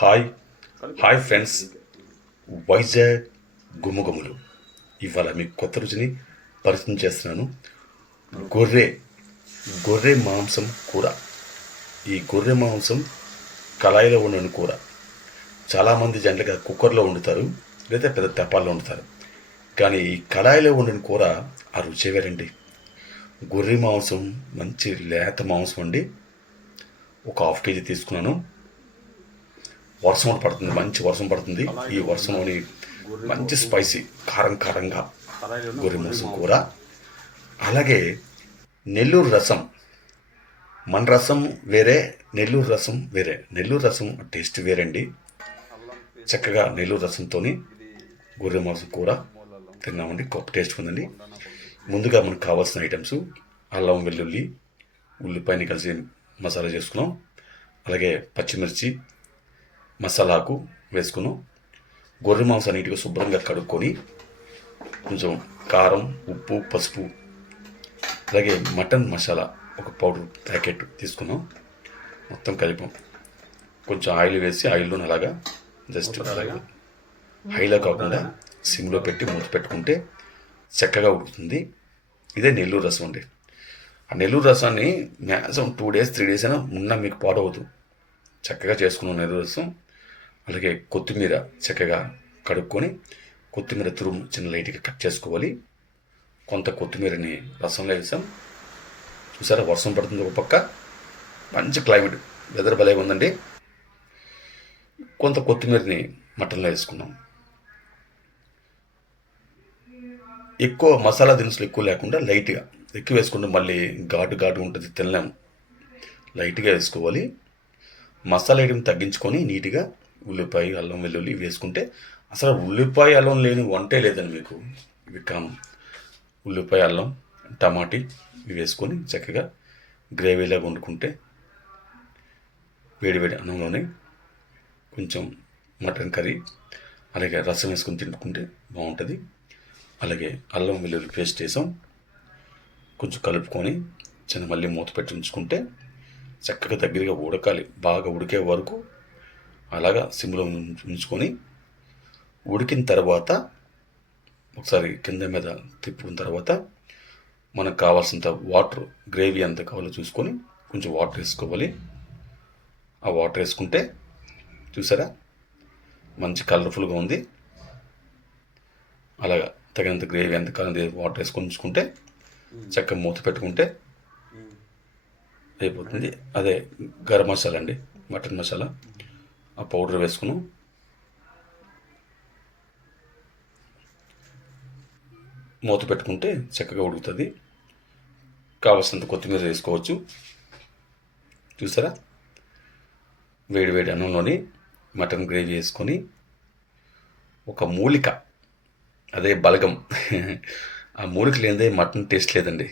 Hi hi friends, Vizag గుమ్మగుమ్మలు. ఇవాళ మీకు కొత్త రుచిని పరిచయం చేస్తున్నాను. గొర్రె గొర్రె మాంసం కూర. ఈ గొర్రె మాంసం కళాయిలో వండిన కూర. చాలామంది జనరల్గా కుక్కర్లో వండుతారు, లేదా పెద్ద తెప్పాల్లో వండుతారు. కానీ ఈ కళాయిలో వండిన కూర ఆ రుచి వేరండి. గొర్రె మాంసం మంచి లేత మాంసం అండి. ఒక హాఫ్ కేజీ తీసుకున్నాను. వర్షం పడుతుంది, మంచి వర్షం పడుతుంది. ఈ వర్షంలోని మంచి స్పైసీ కారంగా గొర్రె మాంసం కూర. అలాగే నెల్లూరు రసం. మన రసం వేరే, నెల్లూరు రసం వేరే. నెల్లూరు రసం టేస్ట్ వేరండి. చక్కగా నెల్లూరు రసంతో గొర్రె మాంసం కూర తిన్నామండి. గొప్ప టేస్ట్ ఉందండి. ముందుగా మనకు కావాల్సిన ఐటమ్స్: అల్లం, వెల్లుల్లి, ఉల్లిపాయని కలిసి మసాలా చేసుకున్నాం. అలాగే పచ్చిమిర్చి, మసాలాకు వేసుకున్నాం. గొర్రె మాంసం నీట్గా శుభ్రంగా కడుక్కొని కొంచెం కారం, ఉప్పు, పసుపు, అలాగే మటన్ మసాలా ఒక పౌడర్ ప్యాకెట్ తీసుకున్నాం. మొత్తం కలిపాం. కొంచెం ఆయిల్ వేసి ఆయిల్లో అలాగా జస్ట్ అలాగా హైలో కాకుండా సిమ్లో పెట్టి మూత పెట్టుకుంటే చక్కగా ఉడుకుతుంది. ఇదే నెల్లూరు రసం అండి. ఆ నెల్లూరు రసాన్ని మ్యాక్సిమం 2 days 3 days అయినా ఉన్నా మీకు పాడవద్దు. చక్కగా చేసుకున్నాం నెల్లూరు రసం. అలాగే కొత్తిమీర చక్కగా కడుక్కొని కొత్తిమీర తురుము చిన్న లైట్గా కట్ చేసుకోవాలి. కొంత కొత్తిమీరని రసంలో వేసాం. చూసారా, వర్షం పడుతుంది ఒక పక్క, మంచి క్లైమేట్, వెదర్ భలే ఉందండి. కొంత కొత్తిమీరని మటన్లో వేసుకున్నాం. ఎక్కువ మసాలా దినుసులు ఎక్కువ లేకుండా లైట్గా, ఎక్కువ వేసుకుంటే మళ్ళీ ఘాటు ఉంటుంది, తినలేము. లైట్గా వేసుకోవాలి. మసాలా ఐటమ్ తగ్గించుకొని నీట్గా ఉల్లిపాయ, అల్లం, వెల్లుల్లి వేసుకుంటే అసలు ఉల్లిపాయ అల్లం లేని వంటే లేదండి మీకు. ఇవి కామన్. ఉల్లిపాయ, అల్లం, టమాటీ ఇవి వేసుకొని చక్కగా గ్రేవీలాగా వండుకుంటే వేడి అన్నంలోనే కొంచెం మటన్ కర్రీ అలాగే రసం వేసుకొని తింటుకుంటే బాగుంటుంది. అలాగే అల్లం వెల్లుల్లి పేస్ట్ వేసాం. కొంచెం కలుపుకొని మళ్ళీ మూత పెట్టి ఉంచుకుంటే చక్కగా దగ్గరగా ఉడకాలి. బాగా ఉడికే వరకు అలాగా సిమ్లో ఉంచుకొని ఉడికిన తర్వాత ఒకసారి కింద మీద తిప్పుకున్న తర్వాత మనకు కావాల్సినంత వాటర్, గ్రేవీ ఎంత కావాలో చూసుకొని కొంచెం వాటర్ వేసుకోవాలి. ఆ వాటర్ వేసుకుంటే చూసారా మంచి కలర్ఫుల్గా ఉంది. అలాగా తగినంత గ్రేవీ ఎంత కావాలి వాటర్ వేసుకొని ఉంచుకుంటే చక్కగా మూత పెట్టుకుంటే అయిపోతుంది. అదే గరం మసాలా అండి, మటన్ మసాలా. ఆ పౌడర్ వేసుకున్నాం. మూత పెట్టుకుంటే చక్కగా ఉడుకుతుంది. కావాల్సినంత కొత్తిమీర వేసుకోవచ్చు. చూసారా, వేడి అన్నంలోని మటన్ గ్రేవీ వేసుకొని ఒక మూలిక, అదే బలగం. ఆ మూలిక లేనిదే మటన్ టేస్ట్ లేదండి.